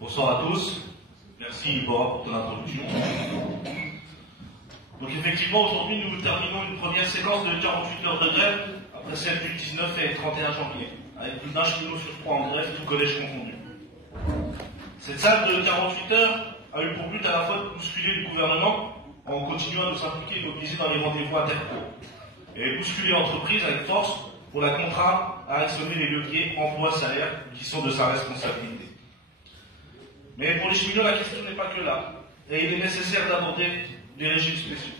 Bonsoir à tous. Merci Bora pour ton introduction. Donc effectivement, aujourd'hui, nous terminons une première séquence de 48 heures de grève, après celle du 19 et 31 janvier, avec plus d'un cheminot sur 3 en grève, tout collège confondu. Cette salle de 48 heures a eu pour but à la fois de bousculer le gouvernement en continuant à nous impliquer et mobiliser dans les rendez-vous interco, et bousculer l'entreprise avec force pour la contraindre à actionner les leviers emploi-salaire qui sont de sa responsabilité. Mais pour les cheminots, la question n'est pas que là, et il est nécessaire d'aborder des régimes spéciaux.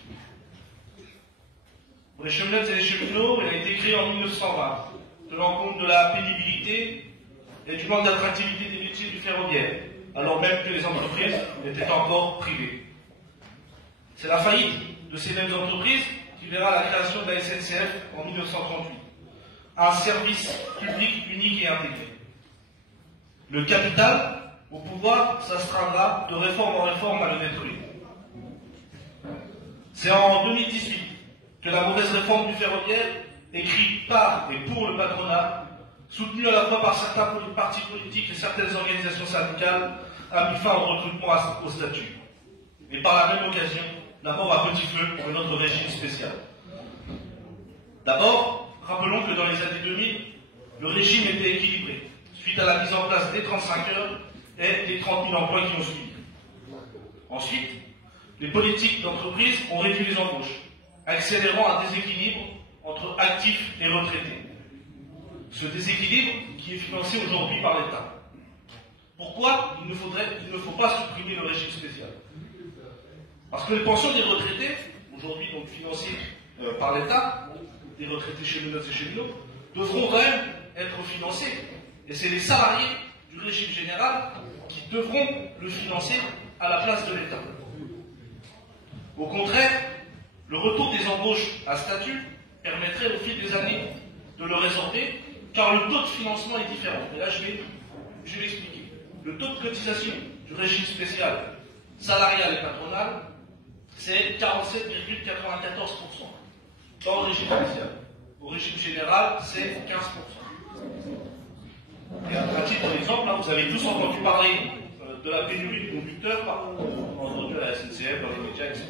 Pour les cheminotes et les cheminots, il a été créé en 1920, tenant compte de la pénibilité et du manque d'attractivité des métiers du ferroviaire, alors même que les entreprises étaient encore privées. C'est la faillite de ces mêmes entreprises qui verra la création de la SNCF en 1938, un service public unique et intégré. Le capital, au pouvoir, s'astreindra de réforme en réforme à le détruire. C'est en 2018 que la mauvaise réforme du ferroviaire, écrite par et pour le patronat, soutenue à la fois par certains partis politiques et certaines organisations syndicales, a mis fin au recrutement au statut. Et par la même occasion, la mort à petit feu de notre régime spécial. D'abord, rappelons que dans les années 2000, le régime était équilibré, suite à la mise en place des 35 heures et des 30 000 emplois qui ont suivi. Ensuite, les politiques d'entreprise ont réduit les embauches, accélérant un déséquilibre entre actifs et retraités. Ce déséquilibre qui est financé aujourd'hui par l'État. Pourquoi il ne faut pas supprimer le régime spécial? Parce que les pensions des retraités, aujourd'hui donc financées par l'État, des retraités cheminots et cheminots, devront quand même être financés. Et c'est les salariés du régime général qui devront le financer à la place de l'État. Au contraire, le retour des embauches à statut permettrait au fil des années de le résorber, car le taux de financement est différent. Et là, je vais l'expliquer. Le taux de cotisation du régime spécial salarial et patronal, c'est 47,94% dans le régime spécial. Au régime général, c'est 15%. Et à titre d'exemple, là, vous avez tous entendu parler de la pénurie de conducteurs, entendu à la SNCF, dans les médias, etc.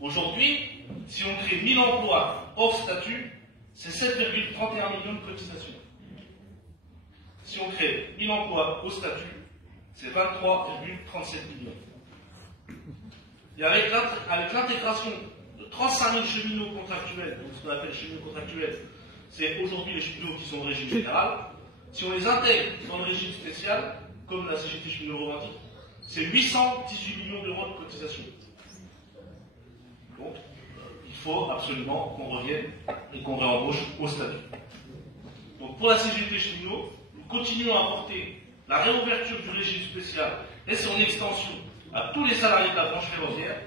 Aujourd'hui, si on crée 1000 emplois hors statut, c'est 7,31 millions de cotisations. Si on crée 1000 emplois au statut, c'est 23,37 millions. Et avec l'intégration de 35 000 cheminots contractuels, donc ce qu'on appelle cheminots contractuels, c'est aujourd'hui les cheminots qui sont au régime général. Si on les intègre dans le régime spécial, comme la CGT cheminot romantique, c'est 818 millions d'euros de cotisation. Donc, il faut absolument qu'on revienne et qu'on réembauche au statut. Donc, pour la CGT cheminot, nous continuons à porter la réouverture du régime spécial et son extension à tous les salariés de la branche ferroviaire,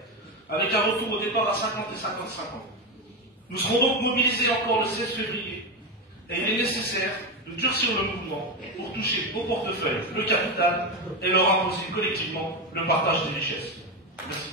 avec un retour au départ à 50 et 55 ans. Nous serons donc mobilisés encore le 16 février, et il est nécessaire de durcir le mouvement pour toucher au portefeuille le capital et leur imposer collectivement le partage des richesses. Merci.